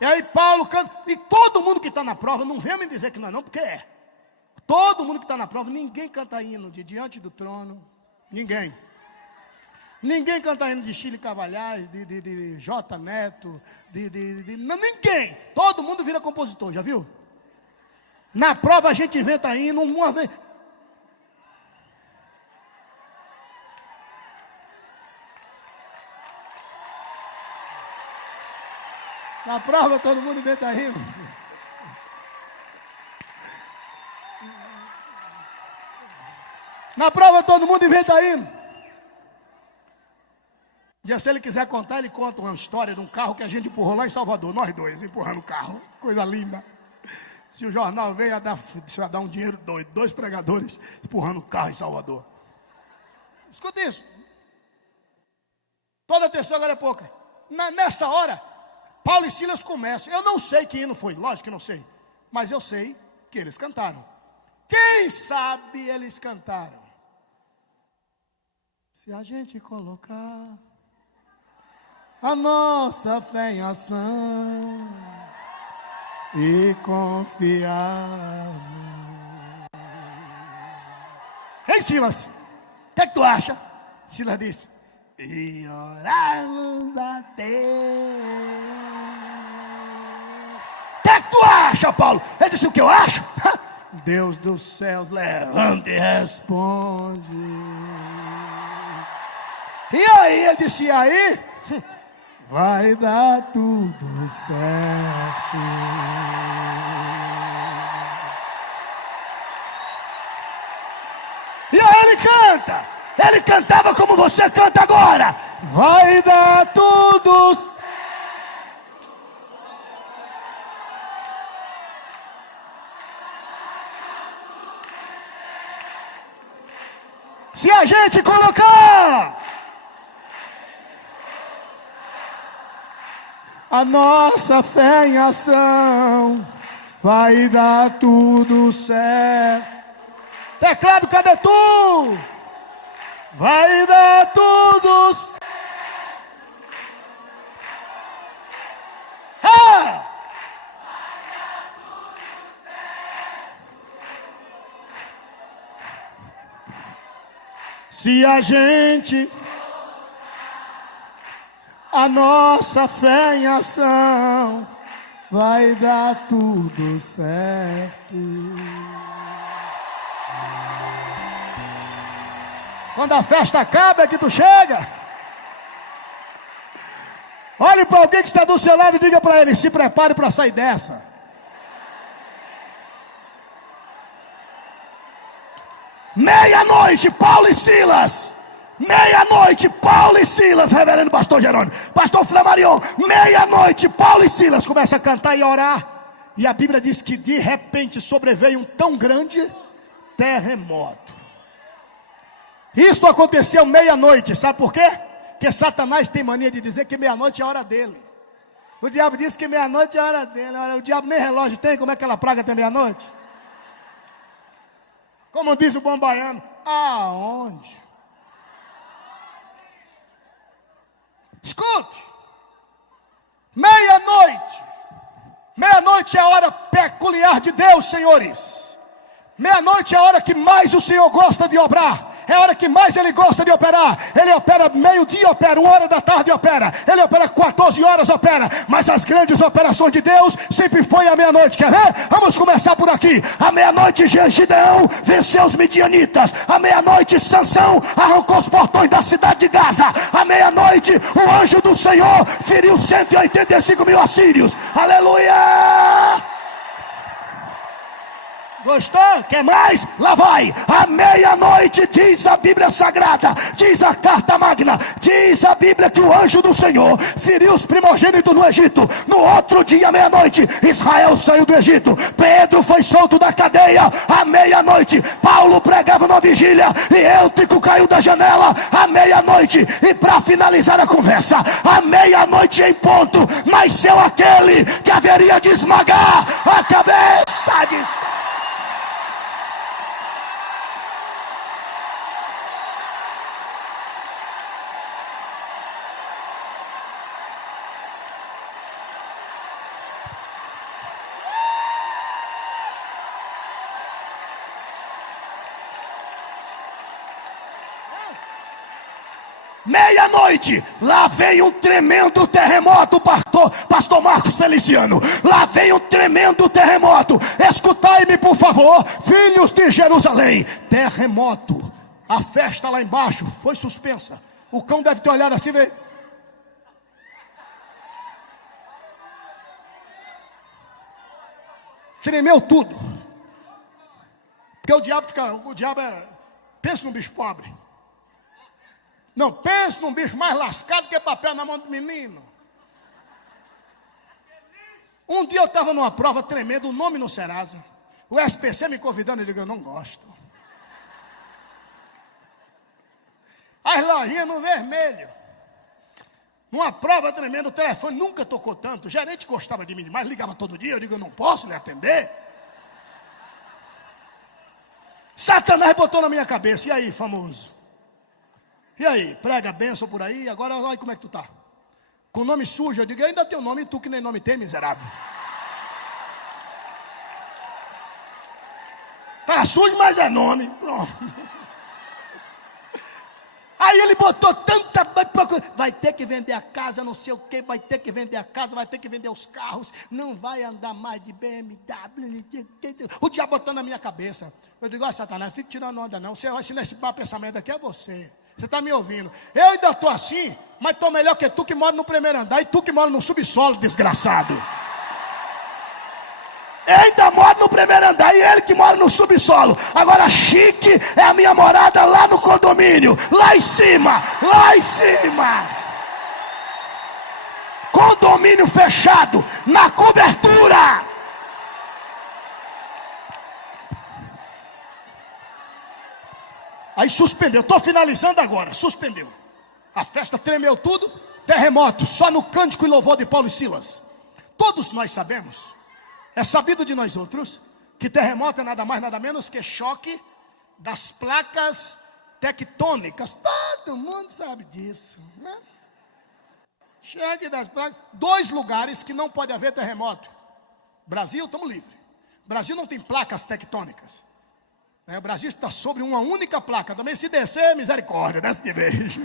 E aí Paulo canta. E todo mundo que está na prova, não vem me dizer que não é não, porque é. Todo mundo que está na prova, ninguém canta hino de diante do trono. Ninguém. Ninguém canta hino de Chile Cavalhais, de J. Neto, não, ninguém. Todo mundo vira compositor, já viu? Na prova a gente inventa hino uma vez. Na prova todo mundo inventa hino. Na prova todo mundo inventa hino. E se ele quiser contar, ele conta uma história de um carro que a gente empurrou lá em Salvador. Nós dois empurrando o carro. Coisa linda. Se o jornal veio, ia dar um dinheiro doido. 2 pregadores empurrando o carro em Salvador. Escuta isso. Toda atenção agora é pouca. Nessa hora, Paulo e Silas começam. Eu não sei que hino foi. Lógico que não sei. Mas eu sei que eles cantaram. Quem sabe eles cantaram? Se a gente colocar a nossa fé em ação e confiar. Ei, Silas, o que é que tu acha? Silas disse: e orarmos a Deus. O que é que tu acha, Paulo? Ele disse: o que eu acho? Deus dos céus, levanta e responde. E aí, ele disse: e aí? Vai dar tudo certo. E aí ele canta. Ele cantava como você canta agora. Vai dar tudo certo. Se a gente colocar a nossa fé em ação, vai dar tudo certo. Teclado, cadê tu? Vai dar tudo certo. Se a gente, a nossa fé em ação, vai dar tudo certo. Quando a festa acaba é que tu chega. Olhe para alguém que está do seu lado e diga para ele: se prepare para sair dessa. Meia-noite, Paulo e Silas. Meia-noite, Paulo e Silas, reverendo pastor Jerônimo, pastor Flamarion. Meia-noite, Paulo e Silas começam a cantar e a orar. E a Bíblia diz que de repente sobreveio um tão grande terremoto. Isto aconteceu meia-noite, sabe por quê? Porque Satanás tem mania de dizer que meia-noite é a hora dele. O diabo disse que meia-noite é a hora dele. O diabo nem relógio tem, como é que aquela praga tem meia-noite? Como diz o bom baiano, aonde? Escute, meia-noite é a hora peculiar de Deus, senhores. Meia-noite é a hora que mais o Senhor gosta de obrar. É a hora que mais Ele gosta de operar. Ele opera meio-dia, opera 1 hora da tarde, opera. Ele opera 14 horas, opera. Mas as grandes operações de Deus sempre foi à meia-noite. Quer ver? Vamos começar por aqui. À meia-noite, Gideão venceu os midianitas. À meia-noite, Sansão arrancou os portões da cidade de Gaza. À meia-noite, o anjo do Senhor feriu 185 mil assírios. Aleluia! Gostou? Quer mais? Lá vai. À meia-noite, diz a Bíblia Sagrada, diz a Carta Magna, diz a Bíblia que o anjo do Senhor feriu os primogênitos no Egito. No outro dia, à meia-noite, Israel saiu do Egito. Pedro foi solto da cadeia. À meia-noite, Paulo pregava na vigília e Eutico caiu da janela. À meia-noite, e para finalizar a conversa, à meia-noite em ponto, nasceu aquele que haveria de esmagar a cabeça de... Meia-noite, lá vem um tremendo terremoto, pastor Marcos Feliciano. Lá vem um tremendo terremoto. Escutai-me, por favor, filhos de Jerusalém. Terremoto. A festa lá embaixo foi suspensa. O cão deve ter olhado assim, veio. Tremeu tudo. Porque o diabo pensa num bicho pobre. Não, pense num bicho mais lascado que papel na mão do menino. Um dia eu estava numa prova tremenda, o nome no Serasa. O SPC me convidando, eu digo, eu não gosto. As lojinhas no vermelho. Numa prova tremenda, o telefone nunca tocou tanto. O gerente gostava de mim demais, ligava todo dia, eu digo, eu não posso lhe atender. Satanás botou na minha cabeça, e aí, famoso? E aí, prega a bênção por aí, agora olha como é que tu tá. Com nome sujo, eu digo, ainda tem o nome, e tu que nem nome tem, miserável. Tá sujo, mas é nome. Pronto. Aí ele botou tanta... Vai ter que vender a casa, não sei o que, vai ter que vender a casa, vai ter que vender os carros, não vai andar mais de BMW. O diabo botou na minha cabeça. Eu digo, Satanás, fica tirando onda não. Você vai ensinar esse pensamento aqui, é você. Você está me ouvindo? Eu ainda estou assim, mas estou melhor que tu que mora no primeiro andar e tu que mora no subsolo, desgraçado. Eu ainda moro no primeiro andar e ele que mora no subsolo. Agora chique é a minha morada lá no condomínio, lá em cima, lá em cima. Condomínio fechado, na cobertura. Aí suspendeu, estou finalizando agora, suspendeu. A festa tremeu tudo, terremoto, só no cântico e louvor de Paulo e Silas. Todos nós sabemos, é sabido de nós outros, que terremoto é nada mais, nada menos que choque das placas tectônicas. Todo mundo sabe disso, né? Choque das placas. 2 lugares que não pode haver terremoto. Brasil, estamos livres. Brasil não tem placas tectônicas. O Brasil está sobre uma única placa. Também se descer, misericórdia, desce de vez.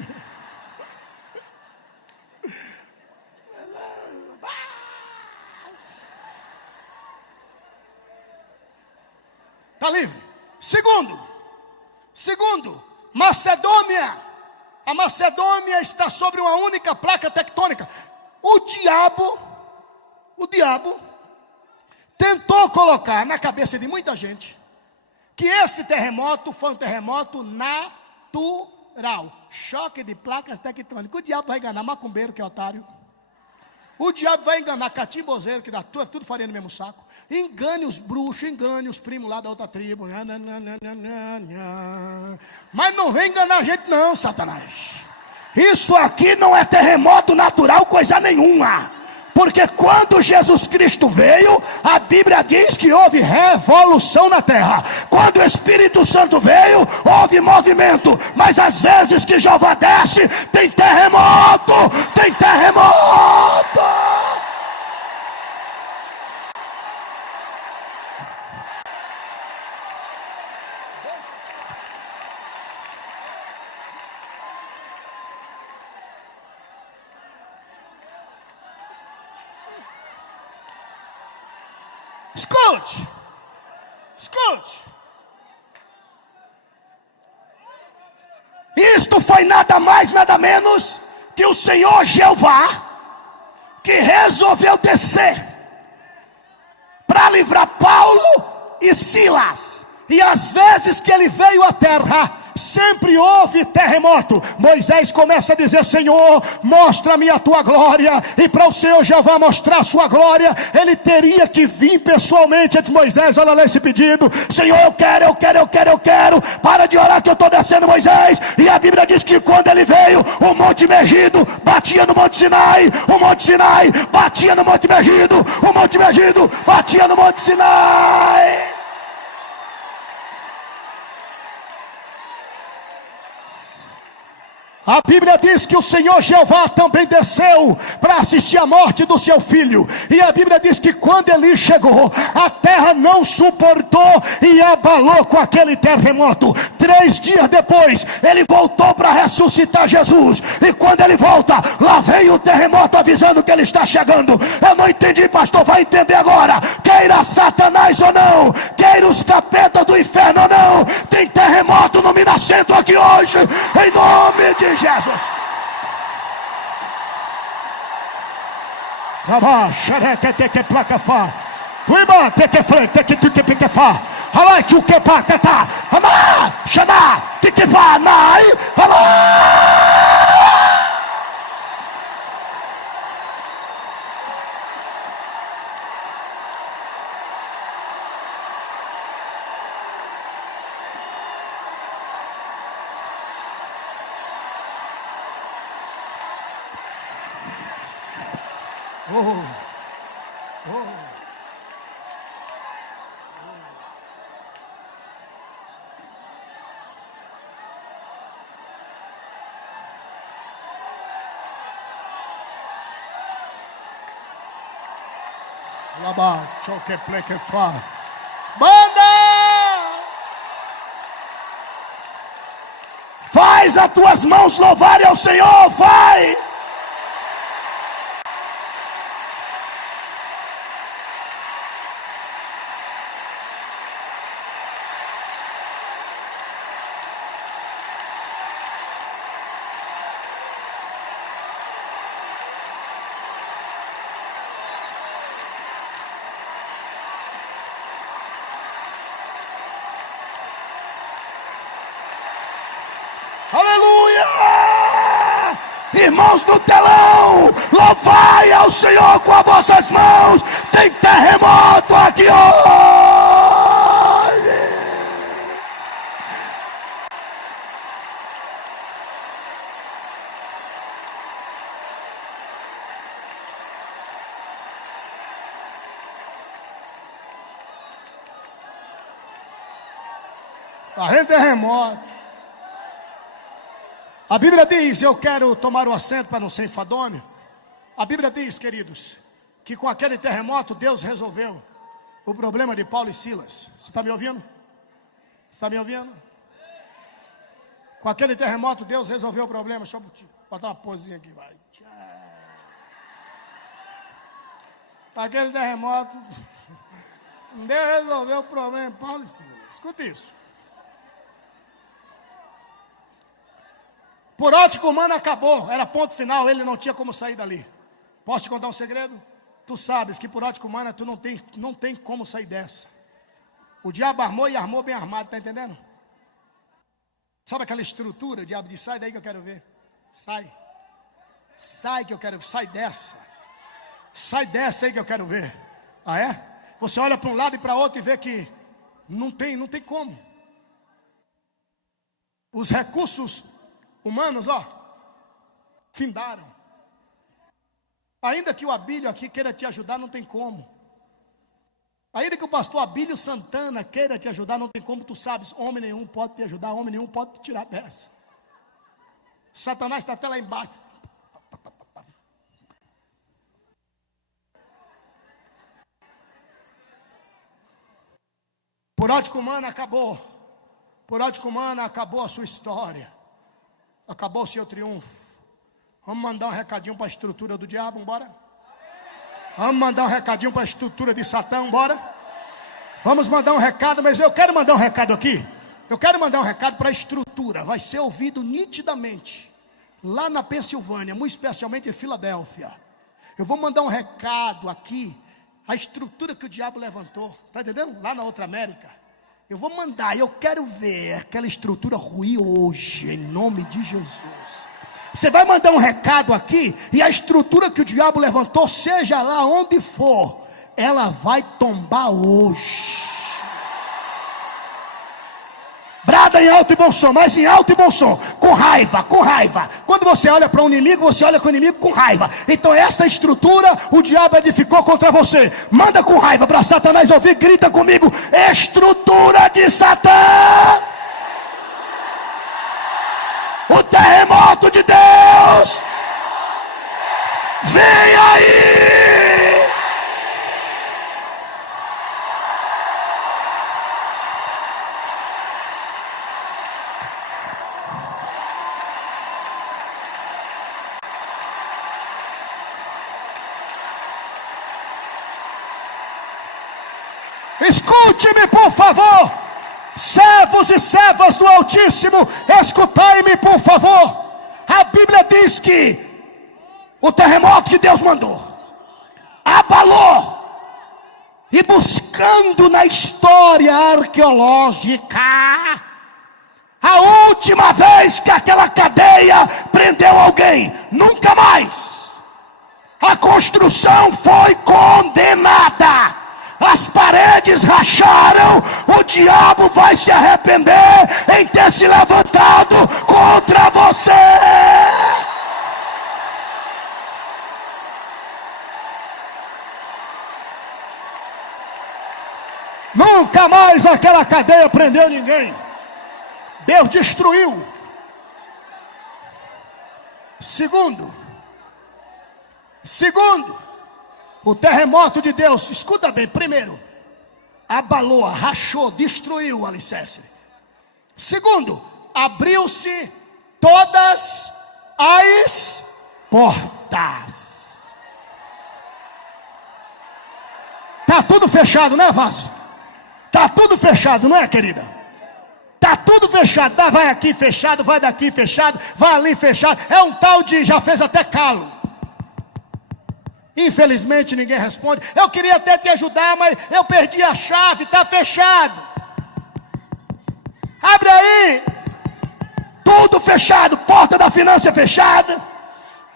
Está livre. Segundo, Macedônia. A Macedônia está sobre uma única placa tectônica. O diabo tentou colocar na cabeça de muita gente que esse terremoto foi um terremoto natural. Choque de placas tectônicas. O diabo vai enganar macumbeiro, que é otário. O diabo vai enganar catimbozeiro, que dá tudo farinha no mesmo saco. Engane os bruxos, engane os primos lá da outra tribo. Mas não vem enganar a gente não, Satanás. Isso aqui não é terremoto natural, coisa nenhuma. Porque quando Jesus Cristo veio, a Bíblia diz que houve revolução na terra. Quando o Espírito Santo veio, houve movimento. Mas às vezes que Jeová desce, tem terremoto. Tem terremoto. Escute. Isto foi nada mais, nada menos que o Senhor Jeová, que resolveu descer para livrar Paulo e Silas. E às vezes que ele veio à terra, sempre houve terremoto. Moisés começa a dizer: Senhor, mostra-me a tua glória. E para o Senhor Jeová mostrar a sua glória, ele teria que vir pessoalmente entre Moisés. Olha lá esse pedido: Senhor, eu quero. Para de orar que eu estou descendo, Moisés. E a Bíblia diz que quando ele veio, o Monte Megido batia no Monte Sinai. O Monte Sinai batia no Monte Megido. O Monte Megido batia no Monte Sinai. A Bíblia diz que o Senhor Jeová também desceu para assistir a morte do seu filho. E a Bíblia diz que quando ele chegou, a terra não suportou e abalou com aquele terremoto. 3 dias depois, ele voltou para ressuscitar Jesus. E quando ele volta, lá vem o terremoto avisando que ele está chegando. Eu não entendi, pastor, vai entender agora. Queira Satanás ou não, queira os capetas do inferno ou não, tem terremoto no Minas Centro aqui hoje, em nome de Jesus. Rabá, xereque, teque, placa, fá. Tuiba, teque, fle, teque, tuque, pique, fá. Alá, tchuque, paca, tá. Amá, xaná, teque, fá, nai. Alá. Labá, choque, pleque, fá. Banda! Faz as tuas mãos louvarem ao Senhor, faz! Aleluia! Irmãos do telão, louvai ao Senhor com as vossas mãos. Tem terremoto aqui hoje. Está em terremoto. A Bíblia diz, eu quero tomar o assento para não ser enfadonho. A Bíblia diz, queridos, que com aquele terremoto Deus resolveu o problema de Paulo e Silas. Você está me ouvindo? Está me ouvindo? Com aquele terremoto, Deus resolveu o problema. Deixa eu botar uma posezinha aqui, vai. Aquele terremoto, Deus resolveu o problema. Paulo e Silas. Escuta isso. Por ótica humana acabou, era ponto final, ele não tinha como sair dali. Posso te contar um segredo? Tu sabes que por ótica humana tu não tem como sair dessa. O diabo armou e armou bem armado, tá entendendo? Sabe aquela estrutura? O diabo diz, sai daí que eu quero ver. Sai. Sai que eu quero ver, sai dessa. Sai dessa aí que eu quero ver. Ah é? Você olha para um lado e para outro e vê que não tem como. Os recursos humanos, findaram. Ainda que o Abílio aqui queira te ajudar, não tem como. Ainda que o pastor Abílio Santana queira te ajudar, não tem como. Tu sabes, homem nenhum pode te ajudar, homem nenhum pode te tirar dessa. Satanás está até lá embaixo. Por ótica humana acabou. Por ótica humana acabou a sua história. Acabou o seu triunfo. Vamos mandar um recadinho para a estrutura do diabo, bora? Vamos mandar um recadinho para a estrutura de Satã, bora? Vamos mandar um recado, mas eu quero mandar um recado aqui. Eu quero mandar um recado para a estrutura. Vai ser ouvido nitidamente. Lá na Pensilvânia, muito especialmente em Filadélfia. Eu vou mandar um recado aqui. A estrutura que o diabo levantou. Está entendendo? Lá na outra América. Eu vou mandar, eu quero ver aquela estrutura ruir hoje, em nome de Jesus. Você vai mandar um recado aqui, e a estrutura que o diabo levantou, seja lá onde for, ela vai tombar hoje. Brada em alto e bom som, mas em alto e bom som, com raiva, com raiva. Quando você olha para um inimigo, você olha com o inimigo com raiva. Então esta estrutura, o diabo edificou contra você. Manda com raiva para Satanás ouvir, grita comigo, estrutura de Satã. O terremoto de Deus vem aí. Escute-me, por favor, servos e servas do Altíssimo, escutai-me, por favor. A Bíblia diz que o terremoto que Deus mandou abalou, e buscando na história arqueológica, a última vez que aquela cadeia prendeu alguém, nunca mais. A construção foi condenada. As paredes racharam. O diabo vai se arrepender em ter se levantado contra você. Nunca mais aquela cadeia prendeu ninguém. Deus destruiu. Segundo, o terremoto de Deus, escuta bem, primeiro, abalou, rachou, destruiu o alicerce. Segundo, abriu-se todas as portas. Está tudo fechado, né, vaso? Está tudo fechado, não é, querida? Está tudo fechado, vai aqui fechado, vai daqui fechado, vai ali fechado. É um tal de, já fez até calo. Infelizmente ninguém responde. Eu queria até te ajudar, mas eu perdi a chave, está fechado. Abre aí. Tudo fechado, porta da finança fechada.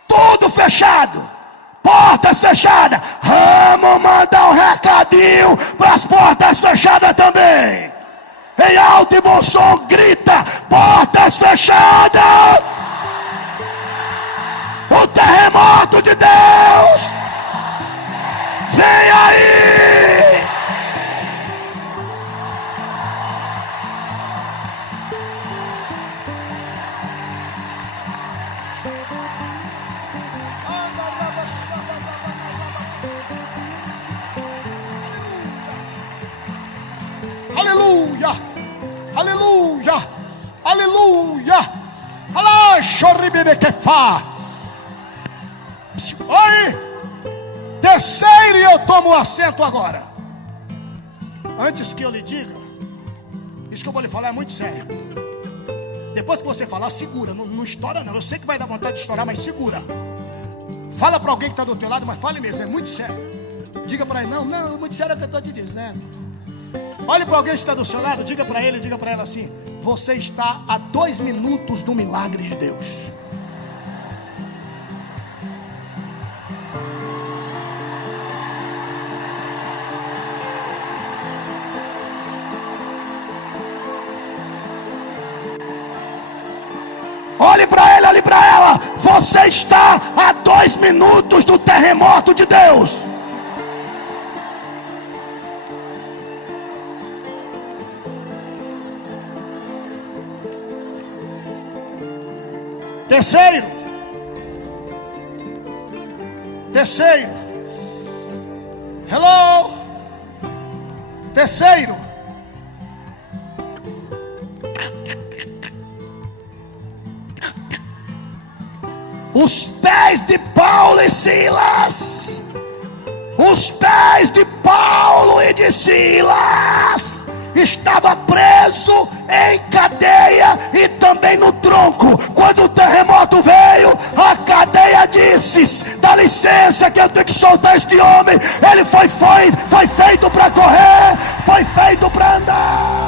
Tudo fechado, portas fechadas. Vamos mandar um recadinho para as portas fechadas também. Em alto e bom som, grita: portas fechadas. O terremoto de Deus vem aí! Aleluia! Aleluia! Alá, chorribibequefá. Oi. Terceiro, e eu tomo assento agora. Antes que eu lhe diga, isso que eu vou lhe falar é muito sério. Depois que você falar, segura, não estoura não. Eu sei que vai dar vontade de estourar, mas segura. Fala para alguém que está do teu lado, mas fale mesmo, é muito sério. Diga para ele, não, é muito sério o que eu estou te dizendo. Olhe para alguém que está do seu lado, diga para ele, diga para ela assim: você está a 2 minutos do milagre de Deus. Olhe para ele, olhe para ela. Você está a 2 minutos do terremoto de Deus. Terceiro. Hello. Terceiro. Os pés de Paulo e Silas. Os pés de Paulo e de Silas estava preso em cadeia e também no tronco. Quando o terremoto veio, a cadeia disse: dá licença que eu tenho que soltar este homem. Ele foi feito para correr, foi feito para andar.